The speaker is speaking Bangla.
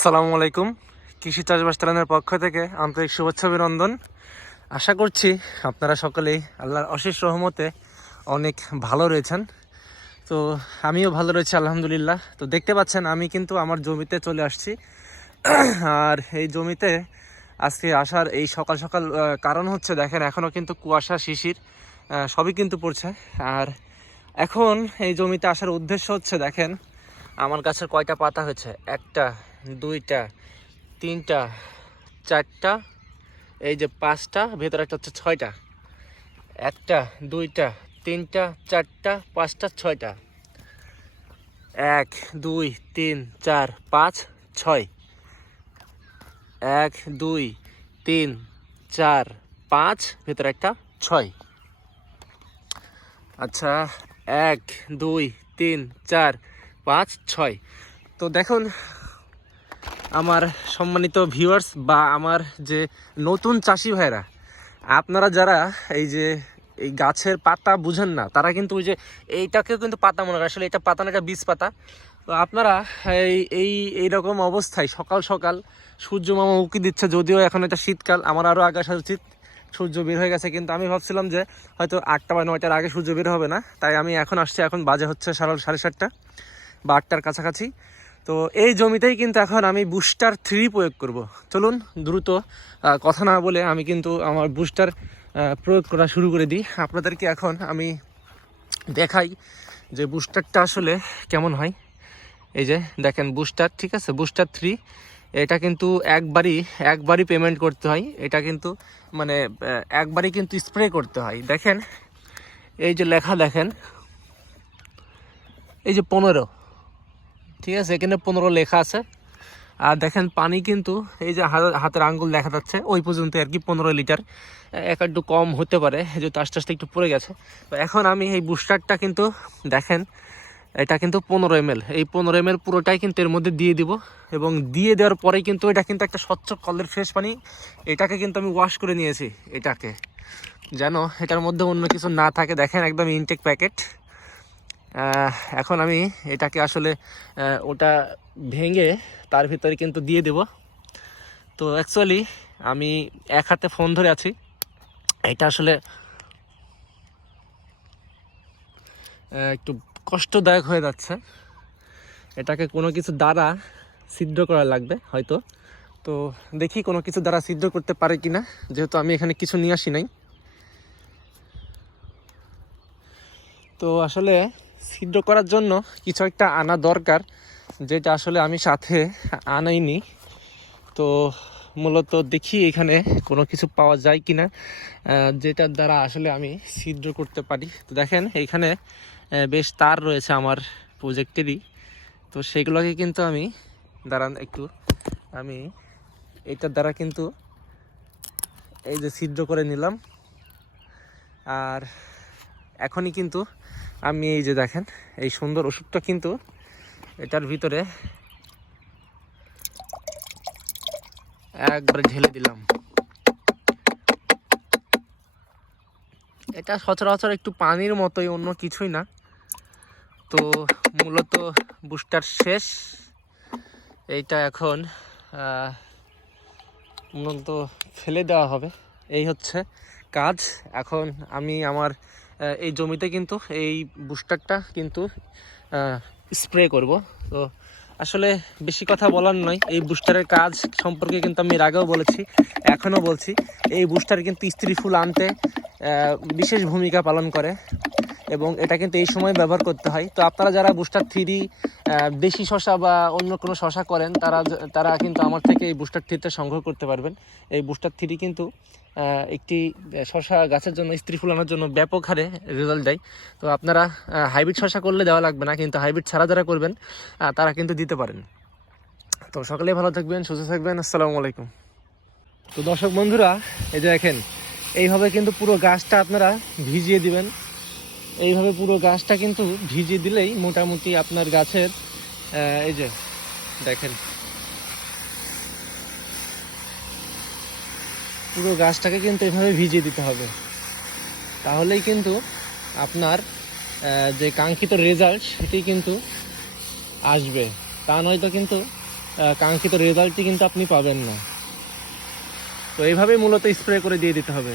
সালামু আলাইকুম। কৃষি চাষবাস চ্যানেলের পক্ষ থেকে আন্তরিক শুভেচ্ছা, অভিনন্দন। আশা করছি আপনারা সকলেই আল্লাহর অশেষ রহমতে অনেক ভালো রয়েছেন। তো আমিও ভালো রয়েছি, আলহামদুলিল্লাহ। তো দেখতে পাচ্ছেন, আমি কিন্তু আমার জমিতে চলে আসছি। আর এই জমিতে আজকে আসার এই সকাল সকাল কারণ হচ্ছে দেখেন এখনও কিন্তু কুয়াশা, শিশির সবই কিন্তু পড়ছে। আর এখন এই জমিতে আসার উদ্দেশ্য হচ্ছে দেখেন, আমার গাছের কয়টা পাতা হয়েছে? একটা দুইটা, তিনটা, চারটা, এই যে পাঁচটা, ভেতরে একটা হচ্ছে ছয়টা। একটা, দুইটা, তিনটা, চারটা, পাঁচটা, ছয়টা। এক, দুই, তিন, চার, পাঁচ, ছয়। এক, দুই, তিন, চার, পাঁচ, ভেতরে একটা ছয়। আচ্ছা এক, দুই, তিন, চার, পাঁচ, ছয়। তো দেখুন আমার সম্মানিত ভিউয়ার্স বা আমার যে নতুন চাষি ভাইরা, আপনারা যারা এই যে এই গাছের পাতা বুঝেন না, তারা কিন্তু ওই যে এইটাকেও কিন্তু পাতা মনে করে। আসলে এটা পাতা না, এটা বীজ পাতা। তো আপনারা এই এই, এইরকম অবস্থায় সকাল সকাল সূর্য মামা উকি দিচ্ছে, যদিও এখন এটা শীতকাল, আমার আরও আগে আসা উচিত সূর্য বের হয়ে গেছে, কিন্তু আমি ভাবছিলাম যে হয়তো আটটা বা নয়টার আগে সূর্য বের হবে না, তাই আমি এখন আসছি, এখন বাজে হচ্ছে সাড়ে সাড়ে সাতটা বা আটটার কাছাকাছি। তো এই জমিতেই কিন্তু এখন আমি বুস্টার থ্রি প্রয়োগ করব। চলুন দ্রুত কথা না বলে আমি কিন্তু আমার বুস্টার প্রয়োগ করা শুরু করে দিই। আপনাদেরকে এখন আমি দেখাই যে বুস্টারটা আসলে কেমন হয়। এই যে দেখেন বুস্টার ঠিক আছে? বুস্টার থ্রি এটা কিন্তু একবারই একবারই পেমেন্ট করতে হয়। এটা কিন্তু মানে একবারই কিন্তু স্প্রে করতে হয়। দেখেন, এই যে লেখা দেখেন, এই যে পনেরো। ঠিক আছে, এখানে পনেরো লেখা আছে। আর দেখেন পানি কিন্তু এই যে হাতে- হাতের আঙ্গুল দেখা যাচ্ছে, ওই পর্যন্ত আর কি পনেরো লিটার। এক একটু কম হতে পারে, যেহেতু আস্তে আস্তে একটু পড়ে গেছে। তো এখন আমি এই বুস্টারটা কিন্তু দেখেন, এটা কিন্তু পনেরো এম এই পনেরো এম পুরোটাই কিন্তু এর মধ্যে দিয়ে দিব এবং দিয়ে দেওয়ার পরে কিন্তু এটা কিন্তু একটা স্বচ্ছ কলের ফ্রেশ পানি, এটাকে কিন্তু আমি ওয়াশ করে নিয়েছি, এটাকে। যেন এটার মধ্যে অন্য কিছু না থাকে, দেখেন একদম ইনটেক প্যাকেট এখন আমি এটাকে আসলে ওটা ভেঙে তার ভিতরে কিন্তু দিয়ে দেব। তো অ্যাকচুয়ালি আমি এক হাতে ফোন ধরে আছি। এটা আসলে একটু কষ্টদায়ক হয়ে যাচ্ছে। এটাকে কোনো কিছু দ্বারা সিদ্ধ করা লাগবে হয়তো। তো দেখি কোনো কিছু দ্বারা সিদ্ধ করতে পারে কি না যেহেতু আমি এখানে কিছু নিয়ে আসি নাই। তো আসলে ছিদ্র করার জন্য কিছু একটা আনা দরকার যেটা আসলে আমি সাথে আনাইনি। তো মূলত দেখি এখানে কোনো কিছু পাওয়া যায় কিনা আহ, যেটার দ্বারা আসলে আমি ছিদ্র করতে পারি। তো দেখেন এখানে বেশ তার রয়েছে আমার প্রজেক্টেরই। তো সেগুলোকে কিন্তু আমি দাঁড়ান একটু আমি এটার দ্বারা কিন্তু এই যে ছিদ্র করে নিলাম। আর এখনই কিন্তু আমি এই যে দেখেন, এই সুন্দর ওষুধটা কিন্তু এটার ভিতরে একবারে ঢেলে দিলাম। এটা সচরাচর একটু পানির মতোই, অন্য কিছুই না। তো মূলত বুস্টার শেষ। এইটা এখন মূলত ফেলে দেওয়া হবে। এই হচ্ছে কাজ। এখন আমি আমার এই জমিতে কিন্তু, এই বুস্টারটা কিন্তু স্প্রে করব। তো আসলে বেশি কথা বলার নয়, এই বুস্টারের কাজ সম্পর্কে কিন্তু আমি এর আগেও বলেছি, এখনও বলছি। এই বুস্টার কিন্তু স্ত্রী ফুল আনতে বিশেষ ভূমিকা পালন করে। এবং এটা কিন্তু এই সময় ব্যবহার করতে হয়। তো আপনারা যারা বুস্টার থ্রি দেশি শশা বা অন্য কোনো শশা করেন, তারা তারা কিন্তু আমার থেকে এই বুস্টার থ্রিটা সংগ্রহ করতে পারবেন। এই বুস্টার থ্রি কিন্তু একটি শশা গাছের জন্য, স্ত্রী ফুলানোর জন্য ব্যাপক হারে রেজাল্ট দেয়। তো আপনারা হাইব্রিড শশা করলে দেওয়া লাগবে না, কিন্তু হাইব্রিড ছাড়া যারা করবেন তারা কিন্তু দিতে পারেন। তো সকলেই ভালো থাকবেন, সুস্থ থাকবেন, আসসালামু আলাইকুম। তো দর্শক বন্ধুরা, এই যে দেখেন, এইভাবে কিন্তু পুরো গাছটা আপনারা ভিজিয়ে দিবেন। এইভাবে পুরো গাছটা কিন্তু ভিজিয়ে দিলেই মোটামুটি আপনার গাছের এই যে, দেখেন। পুরো গাছটাকে কিন্তু এভাবে ভিজিয়ে দিতে হবে। তাহলেই কিন্তু আপনার যে কাঙ্ক্ষিত রেজাল্ট সেটি কিন্তু আসবে। তা নয়তো কিন্তু কাঙ্ক্ষিত রেজাল্টটি কিন্তু আপনি পাবেন না। তো এইভাবেই মূলত স্প্রে করে দিয়ে দিতে হবে।